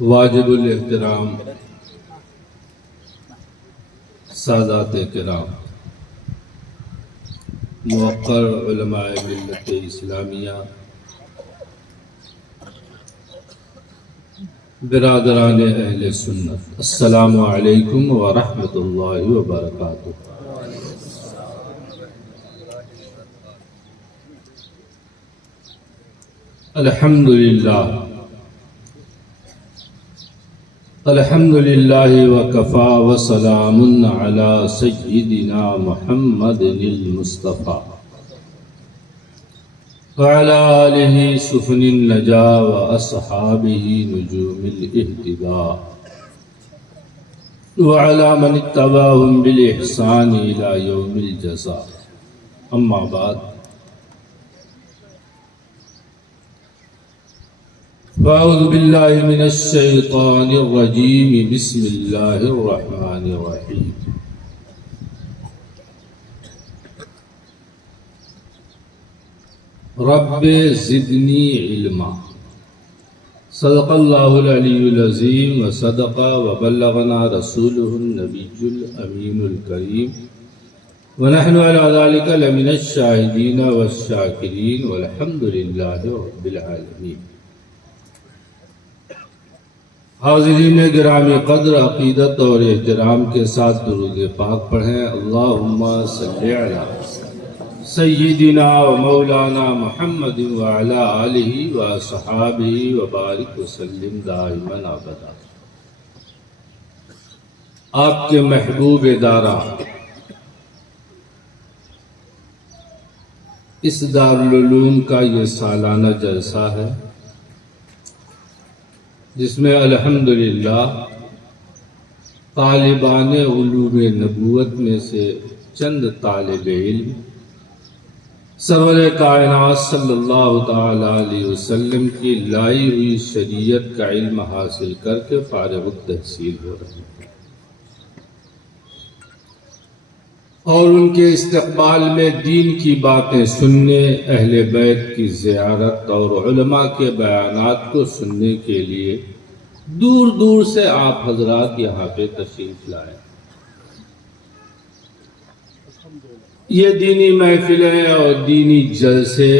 واجب الاحترام سادات کرام، موقر علماء ملت اسلامیہ، برادران اہل سنت، السلام علیکم ورحمۃ اللہ وبرکاتہ۔ الحمد للہ وکفا وسلام علی سیدنا محمد المصطفیٰ وعلی آلہ سفن النجاة واصحابہ نجوم الاہتداء وعلی من اتبعهم بالاحسان الى یوم الجزاء، اما بعد فاعوذ باللہ من الشیطان الرجیم، بسم اللہ الرحمن الرحیم۔ رب زدنی علما، صدق اللہ العلی العظیم وصدق وبلغنا رسولہ النبی الامین الکریم، ونحن على ذلك لمن الشاہدین والشاکرین والحمد للہ رب العالمین۔ حاضرین گرامی قدر، عقیدت اور احترام کے ساتھ درود پاک پڑھیں۔ اللہم صلی علی سیدنا و مولانا محمد وعلی آلہ وصحابہ وبارک وسلم دائما ابدا۔ آپ کے محبوب ادارہ اس دارالعلوم کا یہ سالانہ جلسہ ہے، جس میں الحمدللہ طالبان علوم نبوت میں سے چند طالب علم سرور کائنات صلی اللہ تعالی علیہ وسلم کی لائی ہوئی شریعت کا علم حاصل کر کے فارغ التحصیل ہو رہے ہیں، اور ان کے استقبال میں دین کی باتیں سننے، اہل بیت کی زیارت اور علماء کے بیانات کو سننے کے لیے دور دور سے آپ حضرات یہاں پہ تشریف لائے۔ یہ دینی محفلیں اور دینی جلسے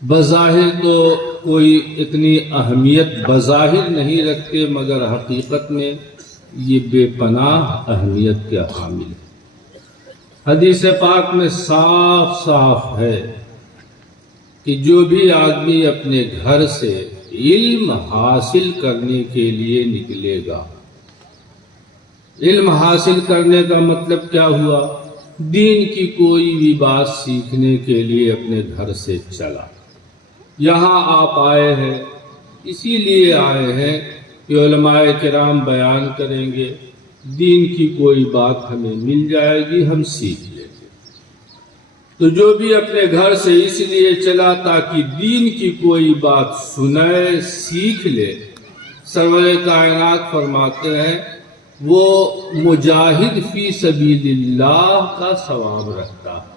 بظاہر تو کوئی اتنی اہمیت بظاہر نہیں رکھتے، مگر حقیقت میں یہ بے پناہ اہمیت کے حامل ہے۔ حدیث پاک میں صاف صاف ہے کہ جو بھی آدمی اپنے گھر سے علم حاصل کرنے کے لیے نکلے گا، علم حاصل کرنے کا مطلب کیا ہوا؟ دین کی کوئی بھی بات سیکھنے کے لیے اپنے گھر سے چلا۔ یہاں آپ آئے ہیں، اسی لیے آئے ہیں کہ علماء کرام بیان کریں گے، دین کی کوئی بات ہمیں مل جائے گی، ہم سیکھ لیں گے۔ تو جو بھی اپنے گھر سے اس لیے چلا تاکہ دین کی کوئی بات سنے، سیکھ لے، سرور کائنات فرماتے ہیں وہ مجاہد فی سبیل اللہ کا ثواب رکھتا ہے۔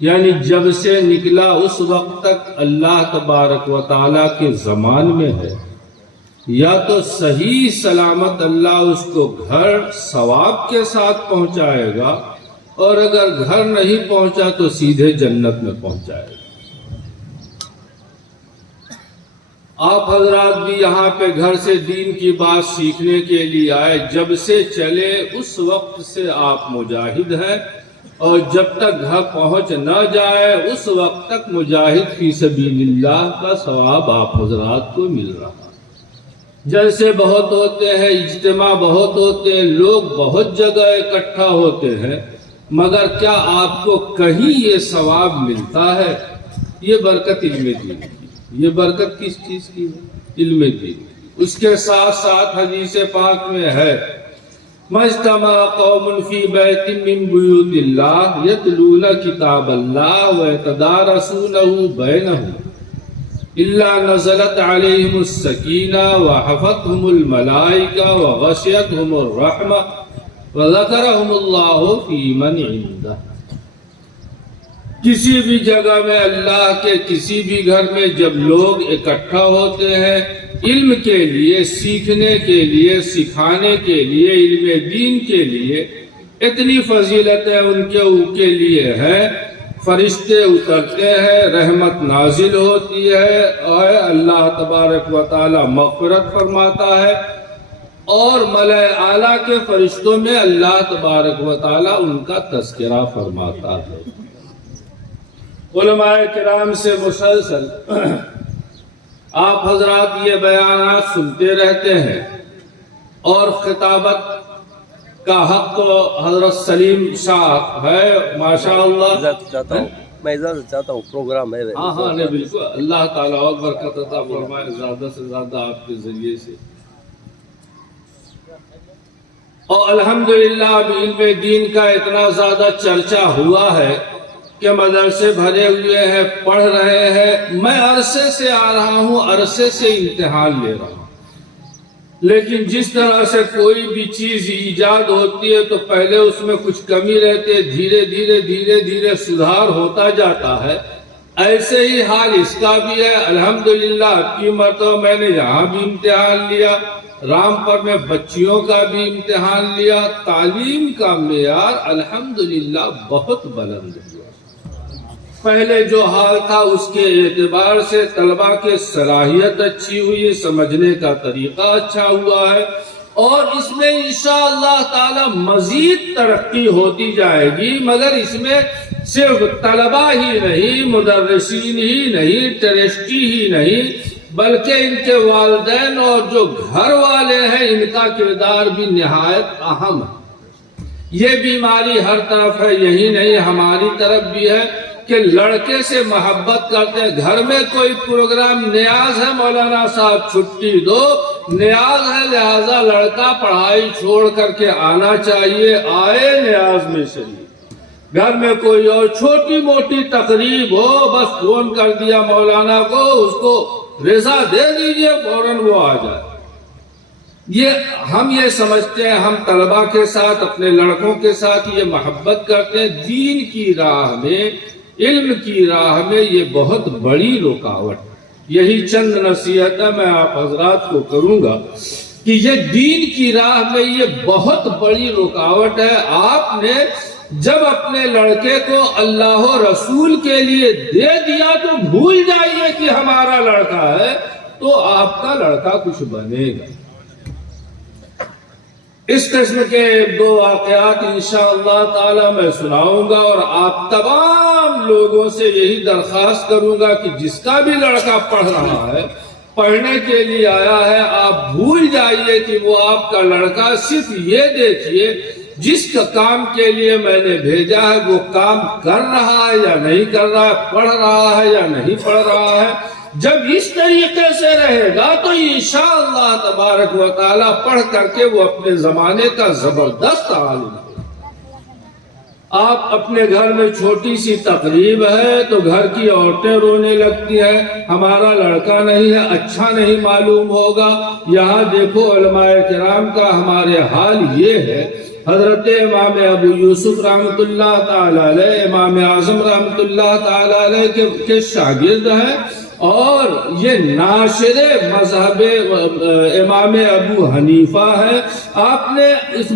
یعنی جب سے نکلا اس وقت تک اللہ تبارک و تعالیٰ کے ضمان میں ہے، یا تو صحیح سلامت اللہ اس کو گھر ثواب کے ساتھ پہنچائے گا، اور اگر گھر نہیں پہنچا تو سیدھے جنت میں پہنچائے گا۔ آپ حضرات بھی یہاں پہ گھر سے دین کی بات سیکھنے کے لیے آئے، جب سے چلے اس وقت سے آپ مجاہد ہیں، اور جب تک گھر پہنچ نہ جائے اس وقت تک مجاہد فی سبیل اللہ کا ثواب آپ حضرات کو مل رہا۔ جلسے بہت ہوتے ہیں، اجتماع بہت ہوتے ہیں، لوگ بہت جگہ اکٹھا ہوتے ہیں، مگر کیا آپ کو کہیں یہ ثواب ملتا ہے؟ یہ برکت علم دین کی۔ یہ برکت کس چیز کی ہے؟ علم دین۔ اس کے ساتھ ساتھ حدیث پاک میں ہے مَجْتَمَعَ قَوْمٌ فِي بَيْتٍ مِّن بُيُوتِ اللَّهِ يَتْلُونَ كِتَابَ اللَّهِ وَيَتَدَارَسُونَهُ بَيْنَهُمْ إِلَّا نَزَلَتْ عَلَيْهِمُ السَّكِينَةُ وَحَفَتْهُمُ الْمَلَائِكَةُ وَغَشِيَتْهُمُ الرَّحْمَةُ وَذَكَرَهُمُ اللَّهُ فِي مَنْ عِندَهُ۔ کسی بھی جگہ میں اللہ کے کسی بھی گھر میں جب لوگ اکٹھا ہوتے ہیں علم کے لیے، سیکھنے کے لیے، سکھانے کے لیے، علم دین کے لیے، اتنی فضیلتیں ان کے لیے ہے، فرشتے اترتے ہیں، رحمت نازل ہوتی ہے اور اللہ تبارک و تعالی مغفرت فرماتا ہے، اور ملائے اعلیٰ کے فرشتوں میں اللہ تبارک و تعالی ان کا تذکرہ فرماتا ہے۔ علماء کرام سے مسلسل آپ حضرات یہ بیانات سنتے رہتے ہیں، اور خطابت کا حق تو حضرت سلیم شاہ ہے، ماشاءاللہ۔ میں اجازت چاہتا ہوں، پروگرام ہے۔ ہاں نہیں بالکل، اللہ تعالیٰ اور برکت عطا فرمائے زیادہ سے زیادہ آپ کے ذریعے سے۔ اور الحمدللہ اب علم دین کا اتنا زیادہ چرچا ہوا ہے کہ مدرسے بھرے ہوئے ہیں، پڑھ رہے ہیں۔ میں عرصے سے آ رہا ہوں، عرصے سے امتحان لے رہا ہوں، لیکن جس طرح سے کوئی بھی چیز ایجاد ہوتی ہے تو پہلے اس میں کچھ کمی رہتی ہے، دھیرے دھیرے سدھار ہوتا جاتا ہے، ایسے ہی حال اس کا بھی ہے۔ الحمدللہ اب کی مرتبہ میں نے یہاں بھی امتحان لیا، رامپور میں بچیوں کا بھی امتحان لیا۔ تعلیم کا معیار الحمدللہ بہت بلند ہوا۔ پہلے جو حال تھا اس کے اعتبار سے طلباء کے صلاحیت اچھی ہوئی، سمجھنے کا طریقہ اچھا ہوا ہے، اور اس میں انشاءاللہ تعالی مزید ترقی ہوتی جائے گی۔ مگر اس میں صرف طلباء ہی نہیں، مدرسین ہی نہیں، ٹرسٹی ہی نہیں، بلکہ ان کے والدین اور جو گھر والے ہیں ان کا کردار بھی نہایت اہم ہے۔ یہ بیماری ہر طرف ہے، یہی نہیں ہماری طرف بھی ہے کہ لڑکے سے محبت کرتے ہیں۔ گھر میں کوئی پروگرام، نیاز ہے مولانا صاحب چھٹی دو، نیاز ہے لہذا لڑکا پڑھائی چھوڑ کر کے آنا چاہیے، آئے نیاز میں شریک۔ گھر میں کوئی اور چھوٹی موٹی تقریب ہو، بس فون کر دیا مولانا کو، اس کو رضا دے دیجئے، فوراً وہ آ جائے۔ ہم یہ سمجھتے ہیں، ہم طلباء کے ساتھ، اپنے لڑکوں کے ساتھ یہ محبت کرتے ہیں۔ دین کی راہ میں، علم کی راہ میں یہ بہت بڑی رکاوٹ ہے۔ یہی چند نصیحتیں میں آپ حضرات کو کروں گا کہ یہ دین کی راہ میں یہ بہت بڑی رکاوٹ ہے۔ آپ نے جب اپنے لڑکے کو اللہ و رسول کے لیے دے دیا تو بھول جائیے کہ ہمارا لڑکا ہے، تو آپ کا لڑکا کچھ بنے گا۔ اس قسم کے دو واقعات انشاءاللہ تعالی میں سناؤں گا، اور آپ تمام لوگوں سے یہی درخواست کروں گا کہ جس کا بھی لڑکا پڑھ رہا ہے، پڑھنے کے لیے آیا ہے، آپ بھول جائیے کہ وہ آپ کا لڑکا، صرف یہ دیکھیے جس کا کام کے لیے میں نے بھیجا ہے وہ کام کر رہا ہے یا نہیں کر رہا ہے، پڑھ رہا ہے یا نہیں پڑھ رہا ہے۔ جب اس طریقے سے رہے گا تو انشاءاللہ تبارک و تعالی پڑھ کر کے وہ اپنے زمانے کا زبردست عالم ہوگا۔ آپ اپنے گھر میں چھوٹی سی تقریب ہے تو گھر کی عورتیں رونے لگتی ہیں، ہمارا لڑکا نہیں ہے، اچھا نہیں معلوم ہوگا۔ یہاں دیکھو علماء کرام کا ہمارے حال یہ ہے۔ حضرت امام ابو یوسف رحمۃ اللہ تعالی علیہ، امام اعظم رحمۃ اللہ تعالی علیہ کے شاگرد ہیں، اور یہ ناشر مذہب امام ابو حنیفہ ہے۔ آپ نے اس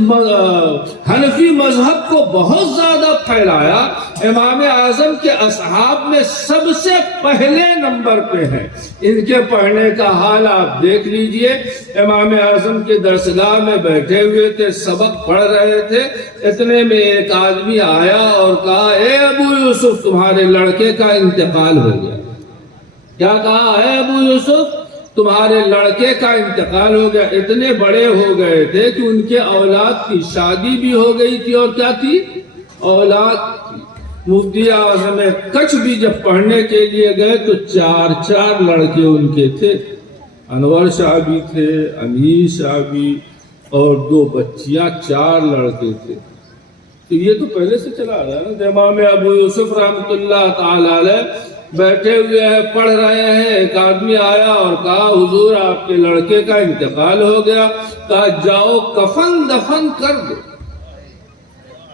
حنفی مذہب کو بہت زیادہ پھیلایا۔ امام اعظم کے اصحاب میں سب سے پہلے نمبر پہ ہیں۔ ان کے پڑھنے کا حال آپ دیکھ لیجئے۔ امام اعظم کے درسگاہ میں بیٹھے ہوئے تھے، سبق پڑھ رہے تھے، اتنے میں ایک آدمی آیا اور کہا، اے ابو یوسف تمہارے لڑکے کا انتقال ہو گیا۔ کیا کہا؟ اے ابو یوسف تمہارے لڑکے کا انتقال ہو گیا۔ اتنے بڑے ہو گئے تھے کہ ان کے اولاد کی شادی بھی ہو گئی تھی، اور کیا تھی؟ اولاد تھی۔ مفتی اعظم کچھ بھی جب پڑھنے کے لیے گئے تو چار لڑکے ان کے تھے۔ انور شاہ بھی تھے، امیر شاہ بھی، اور 2 بچیاں، 4 لڑکے تھے۔ تو یہ تو پہلے سے چلا رہا ہے نا۔ امام ابو یوسف رحمۃ اللہ تعالی علیہ بیٹھے ہوئے ہیں، پڑھ رہے ہیں، ایک آدمی آیا اور کہا، حضور آپ کے لڑکے کا انتقال ہو گیا۔ کہا جاؤ کفن دفن کر دو۔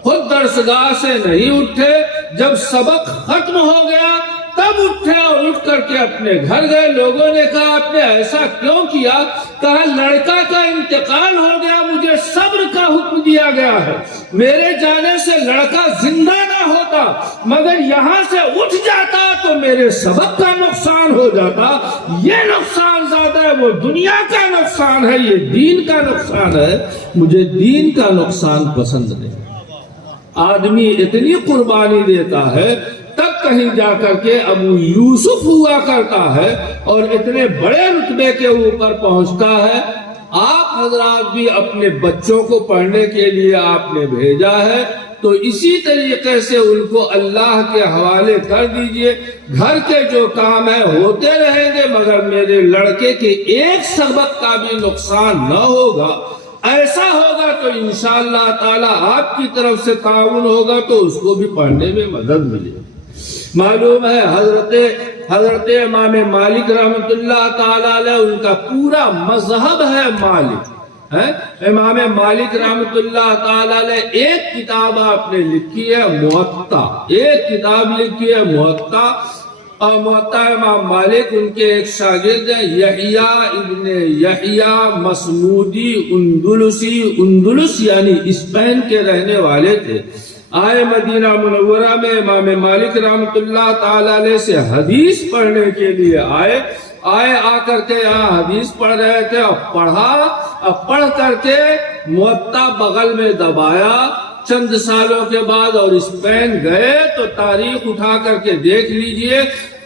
خود درسگاہ سے نہیں اٹھے، جب سبق ختم ہو گیا تب اٹھے اور اٹھ کر کے اپنے گھر گئے۔ لوگوں نے کہا آپ نے ایسا کیوں کیا؟ کہا لڑکا کا انتقال ہو گیا، مجھے صبر کا حکم دیا گیا ہے، میرے جانے سے لڑکا زندہ نہ ہوتا، مگر یہاں سے اٹھ جاتا تو میرے سبق کا نقصان ہو جاتا۔ یہ نقصان زیادہ ہے، وہ دنیا کا نقصان ہے، یہ دین کا نقصان ہے، مجھے دین کا نقصان پسند نہیں۔ آدمی اتنی قربانی دیتا ہے تب کہیں جا کر کے ابو یوسف ہوا کرتا ہے اور اتنے بڑے رتبے کے اوپر پہنچتا ہے۔ آپ حضرات بھی اپنے بچوں کو پڑھنے کے لیے آپ نے بھیجا ہے تو اسی طریقے سے ان کو اللہ کے حوالے کر دیجئے۔ گھر کے جو کام ہیں ہوتے رہیں گے، مگر میرے لڑکے کے ایک سبق کا بھی نقصان نہ ہوگا۔ ایسا ہوگا تو انشاءاللہ تعالی آپ کی طرف سے تعاون ہوگا تو اس کو بھی پڑھنے میں مدد ملے گی۔ معلوم ہے حضرت امام مالک رحمت اللہ تعالی علیہ، ان کا پورا مذہب ہے مالک ہے۔ امام مالک رحمت اللہ تعالی علیہ ایک کتاب آپ نے لکھی ہے موطا، ایک کتاب لکھی ہے موطا، اور موطا امام مالک ان کے ایک شاگرد ہیں یحییٰ ابن یحییٰ مسمودی اندلسی، اندلس یعنی اسپین کے رہنے والے تھے۔ آئے مدینہ منورہ میں امام مالک رحمت اللہ تعالی علیہ سے حدیث پڑھنے کے لیے آئے آ کر کے یہاں حدیث پڑھ رہے تھے اور پڑھ کر کے موطا بغل میں دبایا۔ چند سالوں کے بعد اور اسپین گئے تو تاریخ اٹھا کر کے دیکھ لیجئے،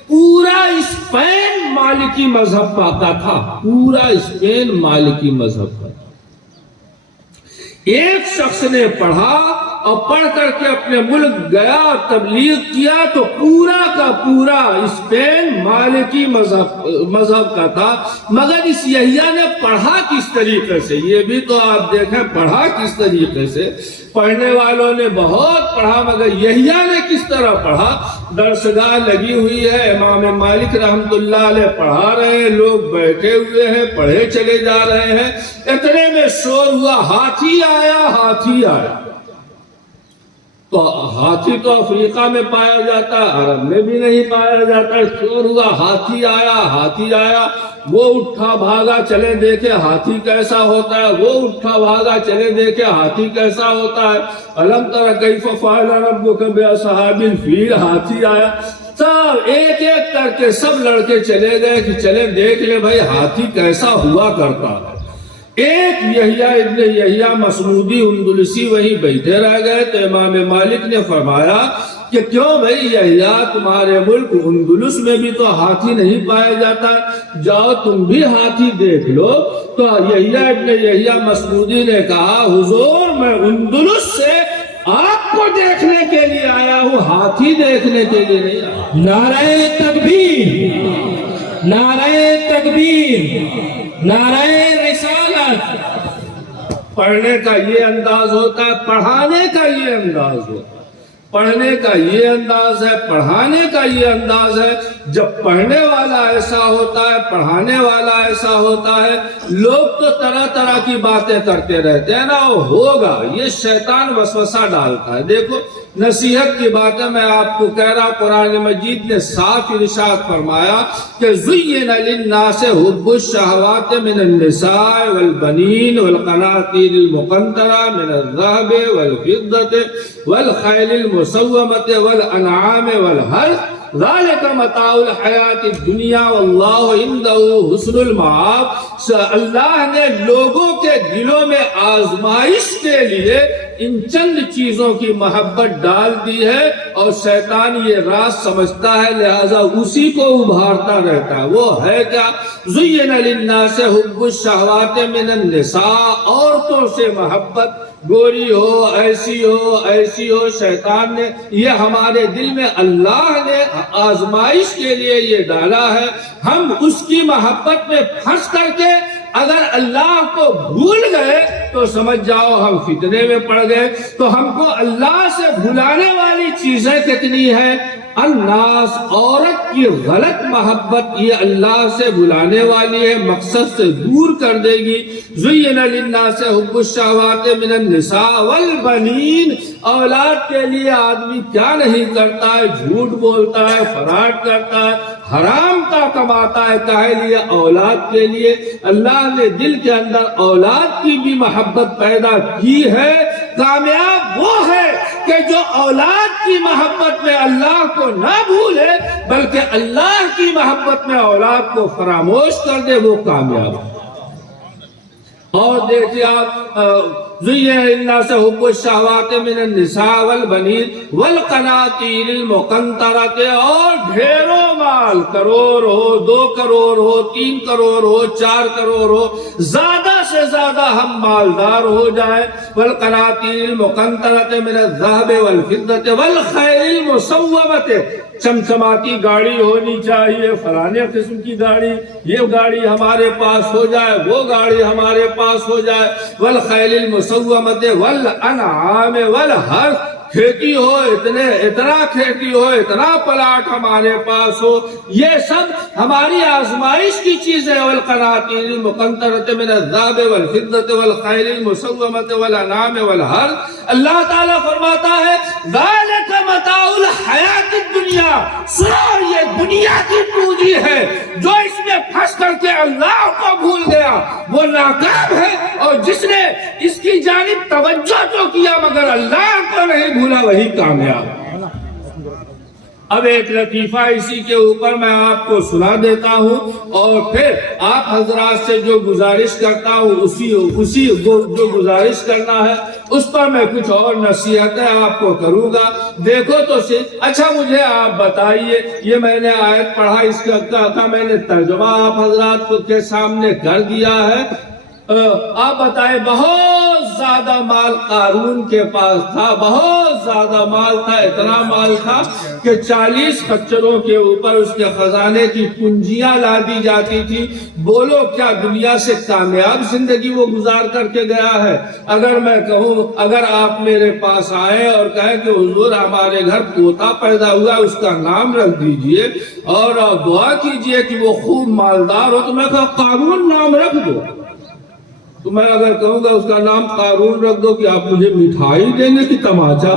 پورا اسپین مالکی مذہب کا تھا، پورا اسپین مالکی مذہب کا۔ ایک شخص نے پڑھا اور پڑھ کر کے اپنے ملک گیا تبلیغ کیا تو پورا کا پورا اسپین مالکی مذہب کا تھا، مگر اس یحییٰ نے پڑھا کس طریقے سے؟ یہ بھی تو آپ دیکھیں پڑھا کس طریقے سے۔ پڑھنے والوں نے بہت پڑھا، مگر یحییٰ نے کس طرح پڑھا؟ درسگاہ لگی ہوئی ہے، امام مالک رحمت اللہ علیہ پڑھا رہے ہیں، لوگ بیٹھے ہوئے ہیں، پڑھے چلے جا رہے ہیں۔ اتنے میں شور ہوا، ہاتھی آیا، ہاتھی آیا۔ تو ہاتھی تو افریقہ میں پایا جاتا ہے، عرب میں بھی نہیں پایا جاتا۔ شور ہوا، ہاتھی آیا، ہاتھی آیا۔ وہ اٹھا بھاگا، چلے دیکھے ہاتھی کیسا ہوتا ہے، وہ اٹھا بھاگا، چلے دیکھے ہاتھی کیسا ہوتا ہے۔ الم تر کیف فعل ربک باصحاب الفیل، ہاتھی آیا۔ سب ایک ایک کر کے سب لڑکے چلے گئے کہ چلے دیکھ لے بھائی ہاتھی کیسا ہوا کرتا ہے۔ ایک یحییٰ ابن یحییٰ مسمودی اندلسی وہیں بیٹھے رہ گئے تو امام مالک نے فرمایا کہ کیوں بھائی یحییٰ، تمہارے ملک اندلس میں بھی تو ہاتھی نہیں پایا جاتا، جاؤ تم بھی ہاتھی دیکھ لو۔ تو یحییٰ ابن یحییٰ مسمودی نے کہا حضور میں اندلس سے آپ کو دیکھنے کے لیے آیا ہوں، ہاتھی دیکھنے کے لیے نہیں آیا۔ نعرہ تکبیر، نعرہ تکبیر، نعرہ رسالت۔ پڑھنے کا یہ انداز ہوتا ہے، پڑھانے کا یہ انداز ہوتا ہے۔ پڑھنے کا یہ انداز ہے، پڑھانے کا یہ انداز ہے۔ جب پڑھنے والا ایسا ہوتا ہے، پڑھانے والا ایسا ہوتا ہے، لوگ تو طرح طرح کی باتیں کرتے رہتے ہیں نا، وہ ہوگا، یہ شیطان وسوسہ ڈالتا ہے۔ دیکھو نصیحت کی بات ہے، میں آپ کو کہہ رہا، قرآن مجید نے صاف ارشاد فرمایا کہ زین للناس حب الشہوات من النساء والبنین والقناطیر المقنطرہ من الذہب والفضة والخیل المسومۃ والانعام والحرث ذالک متاع الحیات الدنیا واللہ عندہ حسن المآب۔ اللہ نے لوگوں کے دلوں میں آزمائش کے لیے ان چند چیزوں کی محبت ڈال دی ہے، اور شیطان یہ راز سمجھتا ہے، لہذا اسی کو ابھارتا رہتا ہے۔ وہ ہے کیا؟ زین للناس حب الشہوات من النساء، عورتوں سے محبت، گوری ہو، ایسی ہو، ایسی ہو، شیطان نے یہ ہمارے دل میں، اللہ نے آزمائش کے لیے یہ ڈالا ہے۔ ہم اس کی محبت میں پھنس کر کے اگر اللہ کو بھول گئے تو سمجھ جاؤ ہم فتنے میں پڑ گئے۔ تو ہم کو اللہ سے بھلانے والی چیزیں کتنی ہیں؟ الناس، عورت کی غلط محبت یہ اللہ سے بلانے والی ہے، مقصد سے دور کر دے گی۔ زین للناس حب الشہوات من النساء والبنین، اولاد کے لیے آدمی کیا نہیں کرتا ہے، جھوٹ بولتا ہے، فراڈ کرتا ہے، حرام کا کماتا ہے، کہے لیے اولاد کے لیے۔ اللہ نے دل کے اندر اولاد کی بھی محبت پیدا کی ہے۔ کامیاب وہ ہے کہ جو اولاد کی محبت میں اللہ کو نہ بھولے بلکہ اللہ کی محبت میں اولاد کو فراموش کر دے، وہ کامیاب ہے۔ اور دیکھیے آپ زین للناس حب الشہوات من النساء والبنین والقناطیر المقنطرۃ، اور ڈھیروں مال، کروڑ ہو، 2 کروڑ ہو، 3 کروڑ ہو، 4 کروڑ ہو، زیادہ سے زیادہ ہم مالدار ہو جائیں۔ والقناطیر المقنطرۃ من الذهب والفضۃ والخیل المسومۃ، چمچماتی گاڑی ہونی چاہیے، فلانے قسم کی گاڑی، یہ گاڑی ہمارے پاس ہو جائے، وہ گاڑی ہمارے پاس ہو جائے۔ والخیل المسومۃ والانعام والحرث، کھیتی ہو، اتنا کھیتی ہو، اتنا پلاٹ ہمارے پاس ہو، یہ سب ہماری آزمائش کی چیز ہے۔ والقناطیر المقنطرۃ من الذهب والفضۃ والخیل المسومۃ والانعام والحرث، اللہ تعالیٰ فرماتا ہے ذالک متاع الحیات الدنیا، سنو یہ دنیا کی پونجی ہے، جو اس میں پھنس کر کے اللہ کو بھول گیا وہ ناکام ہے، اور جس نے اس کی جانب توجہ تو کیا مگر اللہ کو نہیں بھولا وہی کامیاب۔ اب ایک لطیفہ اسی کے اوپر میں آپ کو سنا دیتا ہوں، اور پھر آپ حضرات سے جو گزارش کرتا ہوں اسی جو گزارش کرنا ہے اس پر میں کچھ اور نصیحتیں آپ کو کروں گا۔ دیکھو تو صرف، اچھا مجھے آپ بتائیے، یہ میں نے آیت پڑھا، اس کا میں نے ترجمہ آپ حضرات کو کے سامنے کر دیا ہے۔ آپ بتائیں، بہت زیادہ مال قارون کے پاس تھا، بہت زیادہ مال تھا، اتنا مال تھا کہ 40 خچروں کے اوپر اس کے خزانے کی کنجیاں لا دی جاتی تھی۔ بولو کیا دنیا سے کامیاب زندگی وہ گزار کر کے گیا ہے؟ اگر میں کہوں، اگر آپ میرے پاس آئیں اور کہیں کہ حضور ہمارے گھر پوتا پیدا ہوا، اس کا نام رکھ دیجئے اور دعا کیجئے کہ وہ خوب مالدار ہو، تو میں کہوں قارون نام رکھ دو۔ تو میں اگر کہوں گا اس کا نام قارون رکھ دو کہ آپ مجھے مٹھائی دینے کی تماچا؟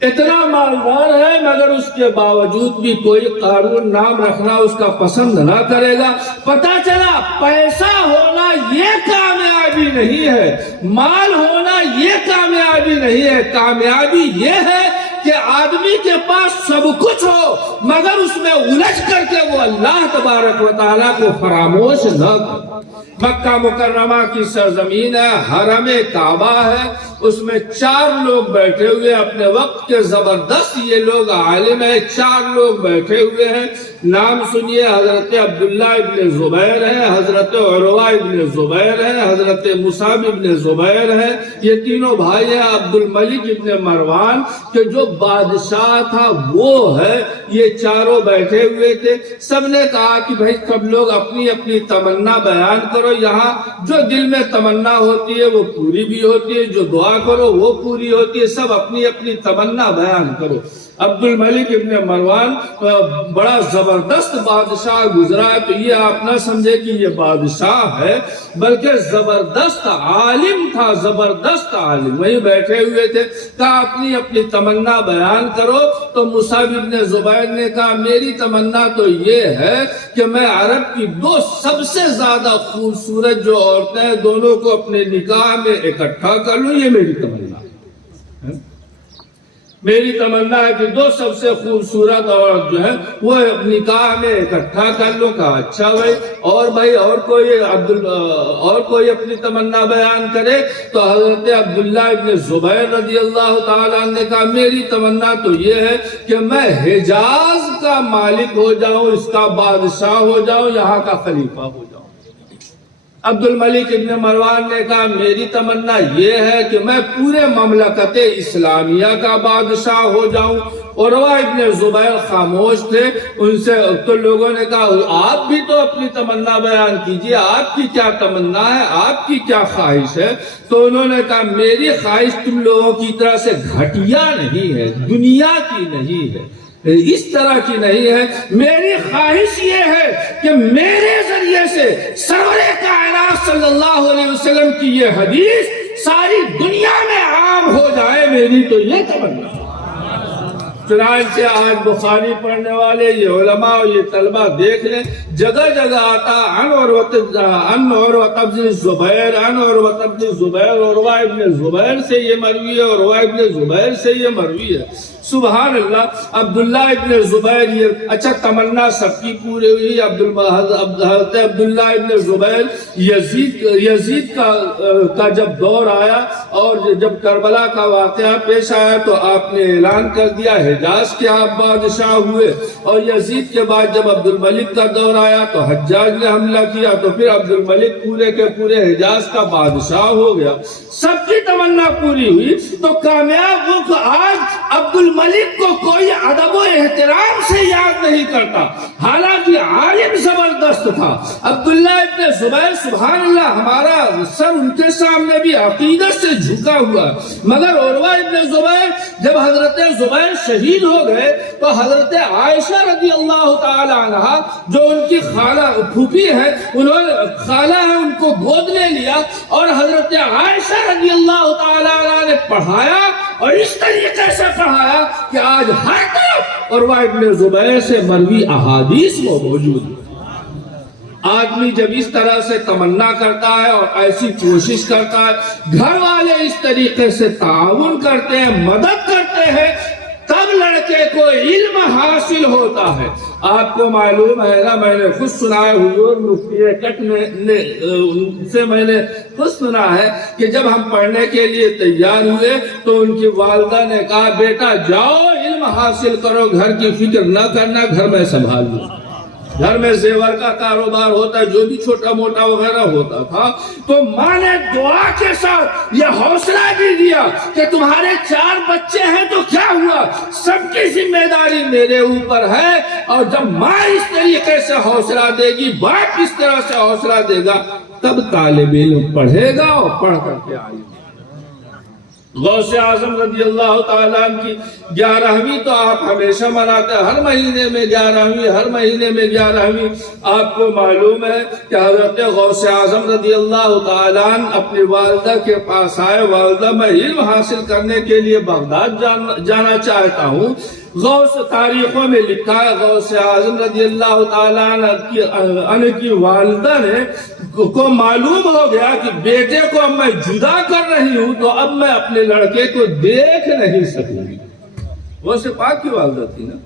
اتنا مالدار ہے مگر اس کے باوجود بھی کوئی قارون نام رکھنا اس کا پسند نہ کرے گا۔ پتہ چلا پیسہ ہونا یہ کامیابی نہیں ہے، مال ہونا یہ کامیابی نہیں ہے، کامیابی یہ ہے کہ آدمی کے پاس سب کچھ ہو مگر اس میں الجھ کر کے وہ اللہ تبارک و تعالیٰ کو فراموش نہ کرے۔ مکہ مکرمہ کی سرزمین ہے، حرم کعبہ ہے، اس میں 4 لوگ بیٹھے ہوئے اپنے وقت کے زبردست، یہ لوگ عالم ہیں، 4 لوگ بیٹھے ہوئے ہیں۔ نام سنیے، حضرت عبداللہ ابن زبیر ہے، حضرت عروہ ابن زبیر ہے، حضرت مصعب ابن زبیر ہے، یہ تینوں بھائی ہیں۔ عبد الملک ابن مروان کہ جو بادشاہ تھا وہ ہے، یہ چاروں بیٹھے ہوئے تھے۔ سب نے کہا کہ بھائی سب لوگ اپنی اپنی تمنا بیان کرو، یہاں جو دل میں تمنا ہوتی ہے وہ پوری بھی ہوتی ہے، جو دعا کرو وہ پوری ہوتی ہے، سب اپنی اپنی تمنا بیان کرو۔ عبد الملک ابن مروان بڑا زبردست بادشاہ گزرا ہے، تو یہ آپ نہ سمجھے کہ یہ بادشاہ ہے بلکہ زبردست عالم تھا، زبردست عالم، وہیں بیٹھے ہوئے تھے۔ کہا اپنی اپنی تمنا بیان کرو، تو مصعب ابن زبیر نے کہا میری تمنا تو یہ ہے کہ میں عرب کی 2 سب سے زیادہ خوبصورت جو عورتیں ہیں دونوں کو اپنے نکاح میں اکٹھا کر لوں، یہ میری تمنا ہے۔ میری تمنا ہے کہ 2 سب سے خوبصورت عورت جو ہے وہ نکاح میں اکٹھا کر لو۔ کہا اچھا بھائی، اور کوئی اپنی تمنا بیان کرے؟ تو حضرت عبداللہ ابن زبیر رضی اللہ تعالیٰ عنہ نے کہا میری تمنا تو یہ ہے کہ میں حجاز کا مالک ہو جاؤں، اس کا بادشاہ ہو جاؤں، یہاں کا خلیفہ ہو جاؤں۔ عبد الملک ابن مروان نے کہا میری تمنا یہ ہے کہ میں پورے مملکت اسلامیہ کا بادشاہ ہو جاؤں۔ عروہ ابن زبیر خاموش تھے، ان سے تو لوگوں نے کہا آپ بھی تو اپنی تمنا بیان کیجئے، آپ کی کیا تمنا ہے، آپ کی کیا خواہش ہے؟ تو انہوں نے کہا میری خواہش تم لوگوں کی طرح سے گھٹیا نہیں ہے، دنیا کی نہیں ہے، اس طرح کی نہیں ہے۔ میری خواہش یہ ہے کہ میرے ذریعے سے سرور کائنات صلی اللہ علیہ وسلم کی یہ حدیث ساری دنیا میں عام ہو جائے، میری تو یہ تمنا۔ چنانچہ آج بخاری پڑھنے والے یہ علماء اور یہ طلبہ دیکھ لیں، جگہ جگہ آتا عن عروۃ بن زبیر، عن عروۃ بن زبیر، عروہ ابن زبیر سے یہ مروی ہے، عروہ ابن زبیر سے یہ مروی ہے۔ سبحان اللہ، عبداللہ ابن زبیر، یہ اچھا تمنا سب کی پوری ہوئی۔ حضرت عبداللہ ابن زبیر یزید کا جب دور آیا اور جب کربلا کا واقعہ پیش آیا تو آپ نے اعلان کر دیا حجاز کے آپ بادشاہ ہوئے، اور یزید کے بعد جب عبد الملک کا دور آیا تو حجاج نے حملہ کیا، تو پھر عبد الملک پورے کے پورے حجاز کا بادشاہ ہو گیا۔ سب کی تمنا پوری ہوئی تو کامیاب ہو کہ آج عبد الملک کو کوئی ادب و احترام سے یاد نہیں کرتا، حالانکہ عالم زبردست تھا۔ عبداللہ ابن زبیر، سبحان اللہ، ہمارا سر ان کے سامنے بھی عقیدت سے جھکا ہوا، مگر عروہ ابن زبیر جب حضرت زبیر شہید ہو گئے تو حضرت عائشہ رضی اللہ تعالی عنہ جو ان کی خالہ پھوپھی ہے، انہوں نے خالہ ہے، ان کو گود میں لیا اور حضرت عائشہ رضی اللہ تعالی عنہ نے پڑھایا، اور اس طریقے سے پڑھایا کہ آج ہر طرف عروہ ابن زبیر سے مروی احادیث وہ موجود ہے۔ آدمی جب اس طرح سے تمنا کرتا ہے اور ایسی کوشش کرتا ہے، گھر والے اس طریقے سے تعاون کرتے ہیں، مدد کرتے ہیں، تب لڑکے کو علم حاصل ہوتا ہے۔ آپ کو معلوم ہے نا، میں نے خود سنا ہے، حضور مفتی کٹ سے میں نے خود سنا ہے کہ جب ہم پڑھنے کے لیے تیار ہوئے تو ان کی والدہ نے کہا بیٹا جاؤ علم حاصل کرو، گھر کی فکر نہ کرنا، گھر میں سنبھال لوں۔ گھر میں زیور کا کاروبار ہوتا، جو بھی چھوٹا موٹا وغیرہ ہوتا تھا، تو ماں نے دعا کے ساتھ یہ حوصلہ بھی دیا کہ تمہارے 4 بچے ہیں تو کیا ہوا، سب کی ذمہ داری میرے اوپر ہے۔ اور جب ماں اس طریقے سے حوصلہ دے گی، باپ اس طرح سے حوصلہ دے گا، تب طالب علم پڑھے گا اور پڑھ کر کے آئے گا۔ غوث اعظم رضی اللہ تعالیٰ عنہ کی 11ویں تو آپ ہمیشہ مناتے ہیں، ہر مہینے میں 11ویں، ہر مہینے میں 11ویں۔ آپ کو معلوم ہے کہ حضرت غوث اعظم رضی اللہ تعالیٰ عنہ اپنی والدہ کے پاس آئے، والدہ میں علم حاصل کرنے کے لیے بغداد جانا چاہتا ہوں۔ غوث تاریخوں میں لکھا ہے غوث اعظم رضی اللہ تعالیٰ عنہ کی والدہ نے کو معلوم ہو گیا کہ بیٹے کو اب میں جدا کر رہی ہوں تو اب میں اپنے لڑکے کو دیکھ نہیں سکوں گی۔ غوث پاک کی والدہ تھی نا،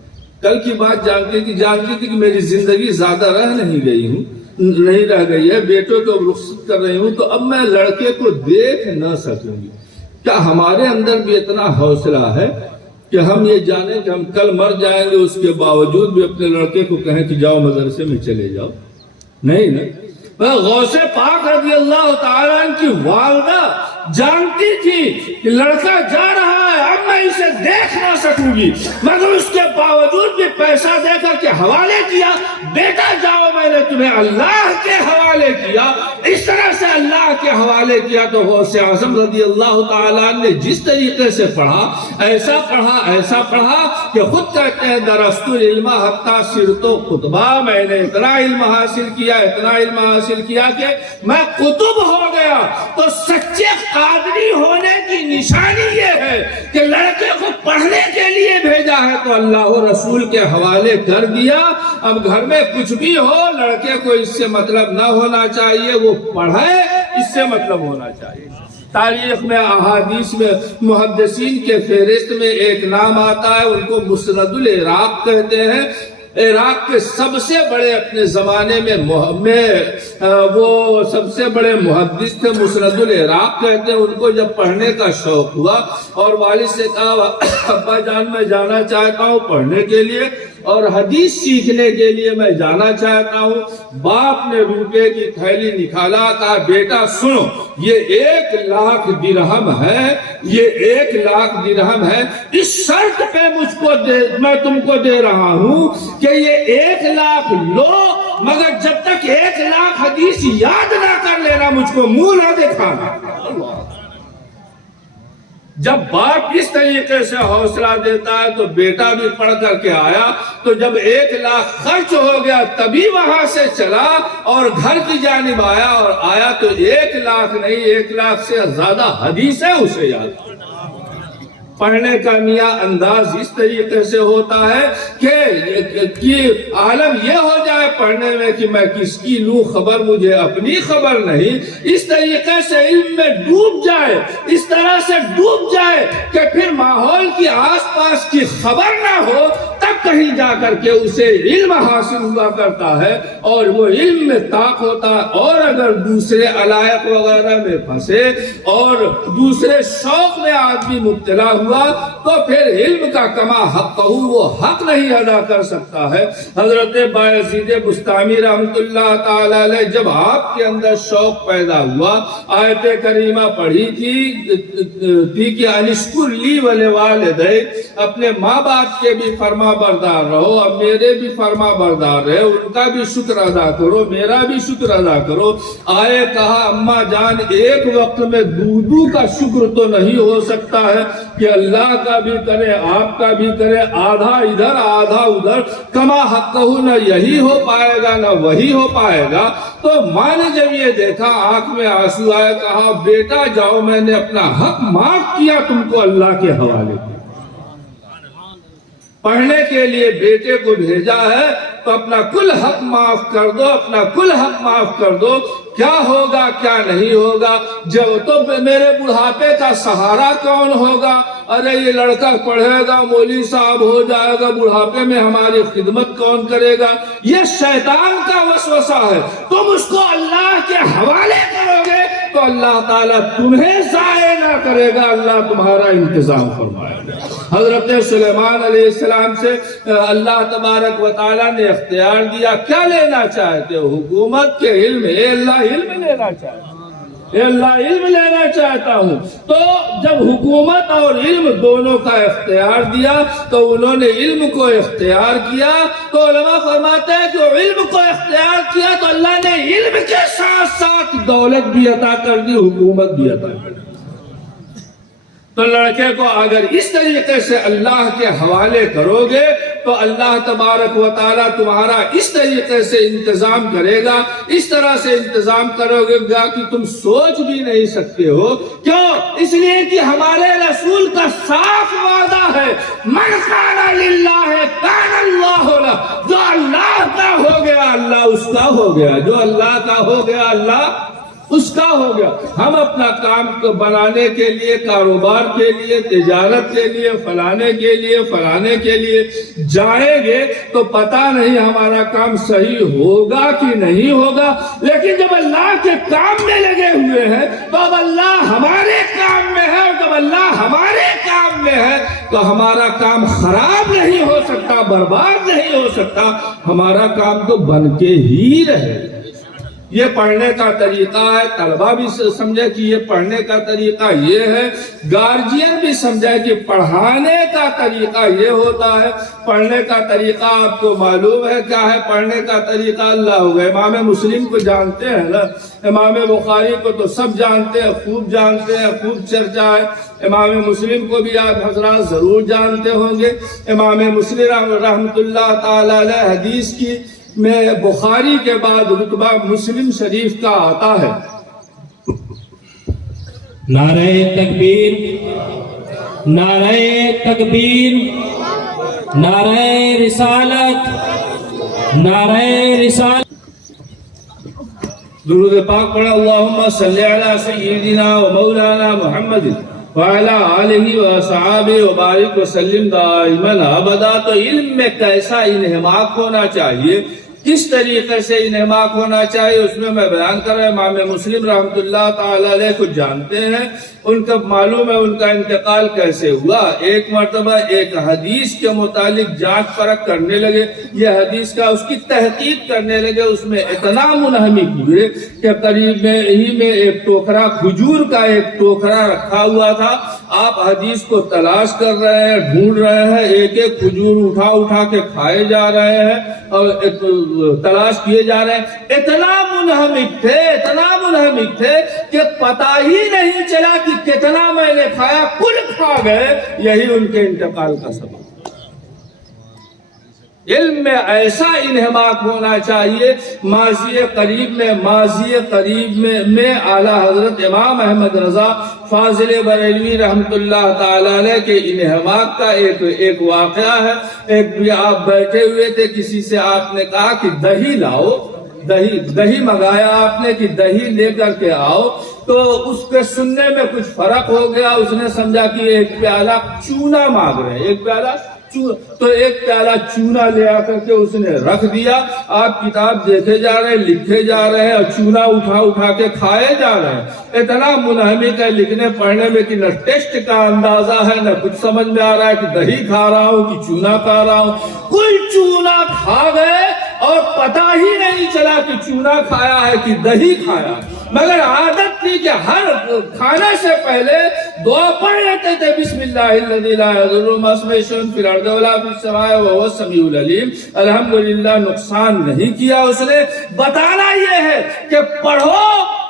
کل کی بات جانتی تھی کہ میری زندگی زیادہ رہ گئی ہے، بیٹوں کو رخصت کر رہی ہوں تو اب میں لڑکے کو دیکھ نہ سکوں گی۔ کیا ہمارے اندر بھی اتنا حوصلہ ہے کہ ہم یہ جانیں کہ ہم کل مر جائیں گے، اس کے باوجود بھی اپنے لڑکے کو کہیں کہ جاؤ مدرسے میں چلے جاؤ؟ نہیں نا۔ غوث پاک رضی اللہ تعالیٰ عنہ کی والدہ جانتی تھی کہ لڑکا جا رہا ہے، اب میں اسے دیکھ نہ سکوں گی، مگر اس کے باوجود بھی پیسہ دے کر کے حوالے کیا، بیٹا جاؤ میں نے تمہیں اللہ کے حوالے کیا۔ اس طرح سے اللہ کے حوالے کیا تو غوث اعظم رضی اللہ تعالیٰ عنہ نے جس طریقے سے پڑھا، ایسا پڑھا کہ خود کہتے ہیں درست العلم حتی صرت قطبا، میں نے اتنا علم حاصل کیا کہ میں قطب ہو گیا۔ تو سچے قادری ہونے کی نشانی یہ ہے کہ لڑکے کو پڑھنے کے لیے بھیجا ہے تو اللہ و رسول کے حوالے کر دیا۔ اب گھر میں کچھ بھی ہو، لڑکے کو اس سے مطلب نہ ہونا چاہیے، وہ پڑھے، اس سے مطلب ہونا چاہیے۔ تاریخ میں احادیث میں محدثین کے فہرست میں ایک نام آتا ہے، ان کو مسند العراق کہتے ہیں۔ عراق کے سب سے بڑے اپنے زمانے میں وہ سب سے بڑے محدث تھے، مسند العراق کہتے ہیں۔ ان کو جب پڑھنے کا شوق ہوا اور والد سے کہا ابا جان میں جانا چاہتا ہوں پڑھنے کے لیے اور حدیث سیکھنے کے لیے میں جانا چاہتا ہوں، باپ نے روپے کی تھیلی نکالا، کہا بیٹا سنو، یہ 1,00,000 درہم ہے، یہ 1,00,000 درہم ہے، اس شرط پہ میں تم کو دے رہا ہوں کہ یہ 1,00,000 لو، مگر جب تک 1,00,000 حدیث یاد نہ کر لینا، مجھ کو منہ نہ دکھانا۔ جب باپ اس طریقے سے حوصلہ دیتا ہے تو بیٹا بھی پڑھ کر کے آیا، تو جب 1 لاکھ خرچ ہو گیا تبھی وہاں سے چلا اور گھر کی جانب آیا، اور آیا تو 1 لاکھ نہیں 1 لاکھ سے زیادہ حدیثیں اسے یاد۔ پڑھنے کا میاں انداز اس طریقے سے ہوتا ہے کہ عالم یہ ہو جائے پڑھنے میں کہ میں کس کی لوں خبر، مجھے اپنی خبر نہیں، اس طریقے سے علم میں ڈوب جائے، اس طرح سے ڈوب جائے کہ پھر ماحول کی آس پاس کی خبر نہ ہو، تب کہیں جا کر کے اسے علم حاصل ہوا کرتا ہے اور وہ علم میں طاق ہوتا ہے۔ اور اگر دوسرے علائق وغیرہ میں پھنسے اور دوسرے شوق میں آدمی مبتلا ہوا تو پھر علم کا کما حق وہ حق نہیں ادا کر سکتا ہے۔ حضرت بایزید بستامی رحمت اللہ تعالی علیہ جب آپ کے اندر شوق پیدا ہوا، آیت کریمہ پڑھی تھی کہ انشکر لی ولوالدیک، اپنے ماں باپ کے بھی فرما بردار رہو، اب میرے بھی فرما بردار رہے، ان کا بھی شکر ادا کرو، میرا بھی شکر ادا کرو۔ آئے کہا اماں جان ایک وقت میں دودو کا شکر تو نہیں ہو سکتا ہے کہ اللہ کا بھی کرے آپ کا بھی کرے، آدھا ادھر آدھا ادھر، کما حق نہ یہی ہو پائے گا نہ وہی ہو پائے گا۔ تو ماں نے جب یہ دیکھا آنکھ میں آنسو آئے، کہا بیٹا جاؤ میں نے اپنا حق معاف کیا تم کو اللہ کے حوالے کیا۔ پڑھنے کے لیے بیٹے کو بھیجا ہے تو اپنا کل حق معاف کر دو، اپنا کل حق معاف کر دو۔ کیا ہوگا کیا نہیں ہوگا، جب تو میرے بڑھاپے کا سہارا کون ہوگا؟ ارے یہ لڑکا پڑھے گا مولوی صاحب ہو جائے گا، بڑھاپے میں ہماری خدمت کون کرے گا؟ یہ شیطان کا وسوسہ ہے۔ تم اس کو اللہ کے حوالے کرو گے تو اللہ تعالیٰ تمہیں ضائع نہ کرے گا، اللہ تمہارا انتظام فرمائے گا۔ حضرت سلیمان علیہ السلام سے اللہ تبارک و تعالیٰ نے اختیار دیا، کیا لینا چاہتے ہو؟ حکومت کے علم، اے اللہ علم لینا چاہتا ہوں، اے اللہ علم لینا چاہتا ہوں۔ تو جب حکومت اور علم دونوں کا اختیار دیا تو انہوں نے علم کو اختیار کیا۔ تو علماء فرماتے ہیں کہ علم کو اختیار کیا تو اللہ نے علم کے ساتھ ساتھ دولت بھی عطا کر دی، حکومت بھی عطا کر دی۔ تو لڑکے کو اگر اس طریقے سے اللہ کے حوالے کرو گے تو اللہ تبارک و تعالیٰ تمہارا اس طریقے سے انتظام کرے گا، اس طرح سے انتظام کرو گے کہ تم سوچ بھی نہیں سکتے ہو۔ کیوں؟ اس لیے کہ ہمارے رسول کا صاف وعدہ ہے، من کان للہ کان اللہ لہ، جو اللہ کا ہو گیا اللہ اس کا ہو گیا، جو اللہ کا ہو گیا اللہ اس کا ہو گیا۔ ہم اپنا کام کو بنانے کے لیے، کاروبار کے لیے، تجارت کے لیے، فلانے کے لیے جائیں گے تو پتہ نہیں ہمارا کام صحیح ہوگا کہ نہیں ہوگا، لیکن جب اللہ کے کام میں لگے ہوئے ہیں تو اب اللہ ہمارے کام میں ہے، اور جب اللہ ہمارے کام میں ہے تو ہمارا کام خراب نہیں ہو سکتا، برباد نہیں ہو سکتا، ہمارا کام تو بن کے ہی رہے گا۔ یہ پڑھنے کا طریقہ ہے، طلبہ بھی سمجھے کہ یہ پڑھنے کا طریقہ یہ ہے، گارجین بھی سمجھے کہ پڑھانے کا طریقہ یہ ہوتا ہے۔ پڑھنے کا طریقہ آپ کو معلوم ہے کیا ہے؟ پڑھنے کا طریقہ اللہ ہوگا۔ امام مسلم کو جانتے ہیں نا، امام بخاری کو تو سب جانتے ہیں، خوب جانتے ہیں، خوب چرچا ہے۔ امام مسلم کو بھی آپ حضرات ضرور جانتے ہوں گے۔ امام مسلم رحمت اللہ تعالی علیہ حدیث کی میں بخاری کے بعد رتبہ مسلم شریف کا آتا ہے۔ نعرہ تکبیر، نعرہ تکبیر، نعرہ رسالت، نعرہ رسالت۔ درود پاک پڑھا، اللہم صلی علی سیدنا و مولانا محمد وعلی آلہ و صحابہ وبارک وسلم دائما ابدا۔ تو علم میں کیسا انہماک ہونا چاہیے، کس طریقے سے انہماک ہونا چاہیے، اس میں بیان کر رہا ہے۔ امام مسلم رحمت اللہ تعالی علیہ کو جانتے ہیں، ان کا معلوم ہے ان کا انتقال کیسے ہوا۔ ایک مرتبہ ایک حدیث کے متعلق جانچ پرکھ کرنے لگے، یہ حدیث کا اس کی تحقیق کرنے لگے، اس میں اتنا منہمک ہوئے کہ قریب میں ہی میں ایک ٹوکرا کھجور کا ایک ٹوکرا رکھا ہوا تھا۔ آپ حدیث کو تلاش کر رہے ہیں، ڈھونڈ رہے ہیں، ایک ایک کھجور اٹھا کے کھائے جا رہے ہیں اور تلاش کیے جا رہے ہیں۔ اتنا منہمک تھے کہ پتہ ہی نہیں چلا کہ کتنا میں نے کھایا، کل کھا گئے، یہی ان کے انتقال کا سبب۔ علم میں ایسا انہماک ہونا چاہیے۔ ماضی قریب میں اعلیٰ حضرت امام احمد رضا فاضل بریلوی رحمت اللہ تعالیٰ علیہ کے انہماک کا ایک واقعہ ہے۔ آپ بیٹھے ہوئے تھے، کسی سے آپ نے کہا کہ دہی لاؤ، دہی منگایا آپ نے کہ دہی لے کر کے آؤ، تو اس کے سننے میں کچھ فرق ہو گیا۔ اس نے سمجھا کہ ایک پیالہ چونا مانگ رہے ہیں، ایک پیالہ تو ایک پیالہ چونا لے آ کر کے اس نے رکھ دیا۔ آپ کتاب دیکھے جا رہے ہیں، لکھے جا رہے ہیں، اور چونا اٹھا کے کھائے جا رہے ہیں۔ اتنا منہمک ہے لکھنے پڑھنے میں کہ نہ ٹیسٹ کا اندازہ ہے، نہ کچھ سمجھ میں آ رہا ہے کہ دہی کھا رہا ہوں کہ چونا کھا رہا ہوں۔ کل چونا کھا گئے اور پتہ ہی نہیں چلا کہ چونا کھایا ہے کہ دہی کھایا، مگر عادت تھی کہ ہر کھانے سے پہلے دعا پڑھ لیتے تھے، بسم اللہ الذی لا یضر مع اسمہ شیء فی الارض ولا فی السماء وهو السمیع العلیم۔ الحمدللہ نقصان نہیں کیا اس نے۔ بتانا یہ ہے کہ پڑھو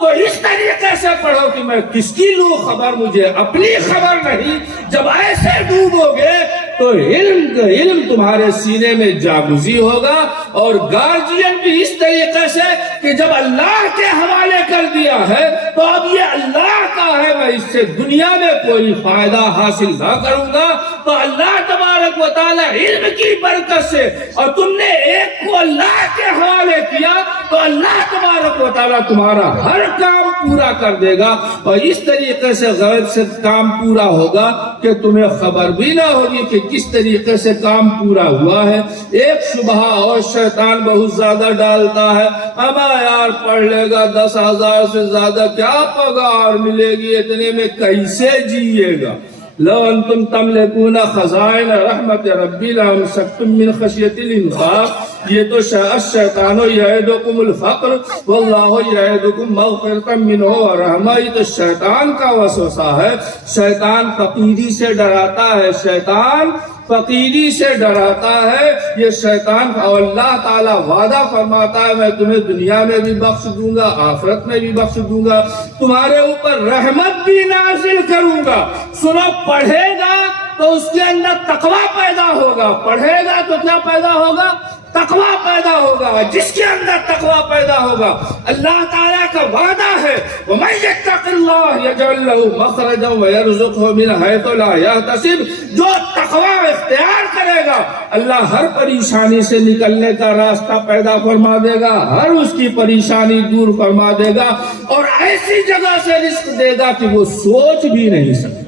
تو اس طریقے سے پڑھو کہ میں کس کی لوں خبر، مجھے اپنی خبر نہیں۔ جب ایسے ڈوبو گے تو علم تمہارے سینے میں جاگزی ہوگا، اور گارجین بھی اس طریقے سے کہ جب اللہ کے حوالے کر دیا ہے تو اب یہ اللہ کا ہے، میں اس سے دنیا میں کوئی فائدہ حاصل نہ کروں گا۔ تو اللہ تبارک و تعالی علم کی برکت سے، اور تم نے ایک کو اللہ کے حوالے کیا تو اللہ تبارک و تعالی تمہارا ہر کام پورا کر دے گا، اور اس طریقے سے غیب سے کام پورا ہوگا کہ تمہیں خبر بھی نہ ہوگی کہ کس طریقے سے کام پورا ہوا ہے۔ ایک شبہ اور شیطان بہت زیادہ ڈالتا ہے، اما یار پڑھ لے گا 10,000 سے زیادہ کیا پگار ملے گی، اتنے میں کیسے جیے گا؟ لو انتم تملکون خزائن رحمت ربی لامسکتم من خشیت الانفاق۔ یہ تو الشیطان یعدکم الفقر واللہ یعدکم مغفرۃ منہ ورحمہ۔ یہ تو شیطان کا وسوسہ ہے، شیطان فقیری سے ڈراتا ہے، شیطان فقیری سے ڈراتا ہے۔ یہ شیطان، اور اللہ تعالیٰ وعدہ فرماتا ہے میں تمہیں دنیا میں بھی بخش دوں گا، آخرت میں بھی بخش دوں گا، تمہارے اوپر رحمت بھی نازل کروں گا۔ سنو، پڑھے گا تو اس کے اندر تقویٰ پیدا ہوگا، پڑھے گا تو کیا پیدا ہوگا؟ تقویٰ پیدا ہوگا۔ جس کے اندر تقویٰ پیدا ہوگا، اللہ تعالیٰ کا وعدہ ہے وَمَن يَتَّقِ اللَّهَ يَجْعَل لَّهُ مَخْرَجًا وَيَرْزُقْهُ مِنْ حَيْثُ لَا يَحْتَسِبُ۔ جو تقویٰ اختیار کرے گا، اللہ ہر پریشانی سے نکلنے کا راستہ پیدا فرما دے گا، ہر اس کی پریشانی دور فرما دے گا، اور ایسی جگہ سے رزق دے گا کہ وہ سوچ بھی نہیں سکتا۔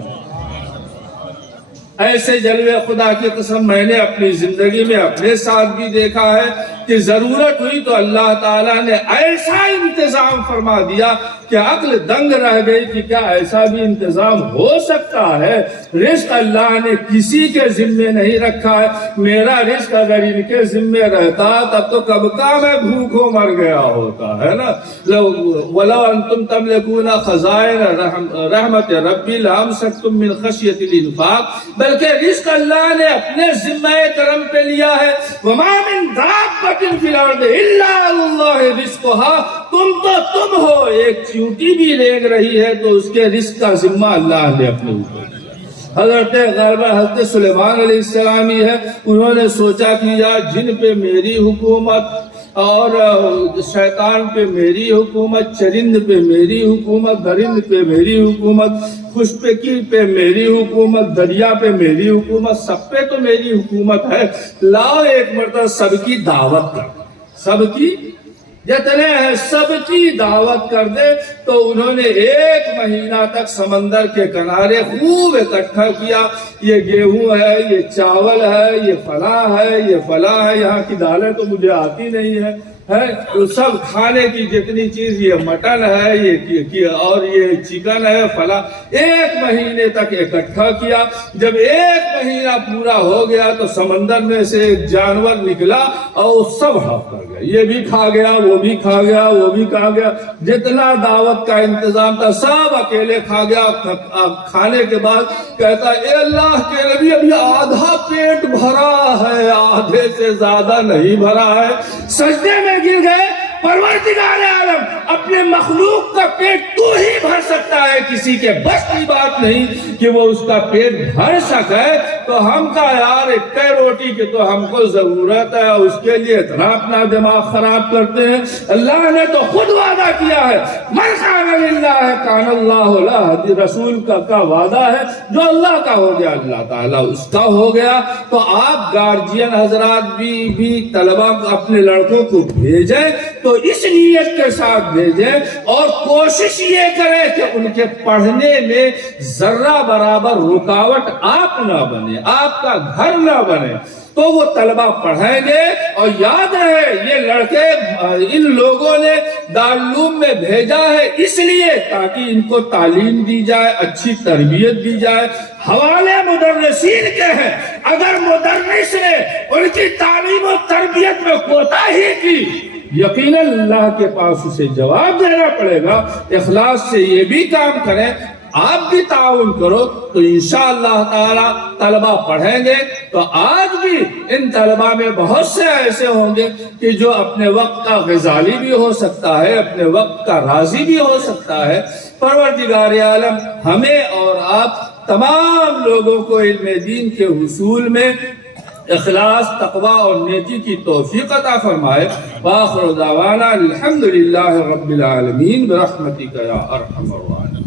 ایسے جلوے خدا کی قسم میں نے اپنی زندگی میں اپنے ساتھ بھی دیکھا ہے کہ ضرورت ہوئی تو اللہ تعالیٰ نے ایسا انتظام فرما دیا کہ عقل دنگ رہ گئی کہ کیا ایسا بھی انتظام ہو سکتا ہے۔ رزق اللہ نے کسی کے ذمے نہیں رکھا ہے۔ میرا رزق اگر ان کے ذمے رہتا تب تو کب کا میں بھوکوں مر گیا ہوتا ہے نا۔ وَلَوْ أَنْتُمْ تَمْلِكُونَ خَزَائِنَ رحمت ربی لَأَمْسَكْتُمْ مِنْ خَشْيَةِ الْإِنفَاق۔ بلکہ رزق اللہ نے اپنے ذمہ کرم پہ لیا ہے۔ وَمَا مِنْ دَابَّةٍ فِي الْأَرْضِ إِلَّا عَلَى اللَّهِ رِزْقُهَا۔ تم ہو، ایک چیونٹی بھی رینگ رہی ہے تو اس کے رزق کا ذمہ اللہ نے اپنے اوپر لیا۔ حضرت سلیمان علیہ السلام ہی ہے، انہوں نے سوچا کہ یار جن پہ میری حکومت، اور شیطان پہ میری حکومت، چرند پہ میری حکومت، درند پہ میری حکومت، خوش پہ میری حکومت، دریا پہ میری حکومت، سب پہ تو میری حکومت ہے۔ لاؤ ایک مرتبہ سب کی دعوت کر، سب کی جتنے ہیں سب کی دعوت کر دے۔ تو انہوں نے 1 مہینہ تک سمندر کے کنارے خوب اکٹھا کیا، یہ گیہوں ہے، یہ چاول ہے، یہ فلاں ہے، یہ فلاں ہے، یہاں کی دالیں تو مجھے آتی نہیں ہے، سب کھانے کی جتنی چیز، یہ مٹن ہے، یہ اور یہ چکن ہے، فلاں۔ 1 مہینے تک اکٹھا کیا۔ جب 1 مہینہ پورا ہو گیا تو سمندر میں سے ایک جانور نکلا اور سب ہڑپ کر گیا، یہ بھی کھا گیا، وہ بھی کھا گیا، وہ بھی کھا گیا، جتنا دعوت کا انتظام تھا سب اکیلے کھا گیا۔ کھانے کے بعد کہتا اے اللہ کے نبی ابھی آدھا پیٹ بھرا ہے، آدھے سے زیادہ نہیں بھرا ہے۔ سجدے میں گر گئے، پروردگار عالم اپنے مخلوق کا پیٹ تو ہی بھر سکتا ہے، کسی کے بس کی بات نہیں کہ وہ اس کا پیٹ بھر سکے۔ تو ہم کا یار ایک روٹی کی تو ہم کو ضرورت ہے، اس کے لیے اتنا اپنا دماغ خراب کرتے ہیں۔ اللہ نے تو خود وعدہ کیا ہے، من کان للہ کان اللہ لہ، رسول کا وعدہ ہے، جو اللہ کا ہو گیا اللہ تعالیٰ اس کا ہو گیا۔ تو آپ گارجین حضرات بھی طلبہ اپنے لڑکوں کو بھیجیں تو اس نیت کے ساتھ بھیجیں، اور کوشش یہ کریں کہ ان کے پڑھنے میں ذرہ برابر رکاوٹ آپ نہ بنے، آپ کا گھر نہ بنے، تو وہ طلبہ پڑھیں گے۔ اور یاد رہے یہ لڑکے ان لوگوں نے دارالعلوم میں بھیجا ہے اس لیے تاکہ ان کو تعلیم دی جائے، اچھی تربیت دی جائے۔ حوالے مدرسین کے ہیں، اگر مدرس نے ان کی تعلیم و تربیت میں کوتاہی کی، یقیناً اللہ کے پاس اسے جواب دینا پڑے گا۔ اخلاص سے یہ بھی کام کریں، آپ بھی تعاون کرو تو انشاءاللہ تعالی طلبہ پڑھیں گے۔ تو آج بھی ان طلبہ میں بہت سے ایسے ہوں گے کہ جو اپنے وقت کا غزالی بھی ہو سکتا ہے، اپنے وقت کا راضی بھی ہو سکتا ہے۔ پروردگار عالم ہمیں اور آپ تمام لوگوں کو علم دین کے حصول میں اخلاص، تقوی اور نیکی کی توفیق عطا فرمائے۔ وآخر دعوانا الحمدللہ رب العالمین برحمتک یا ارحم الراحمین۔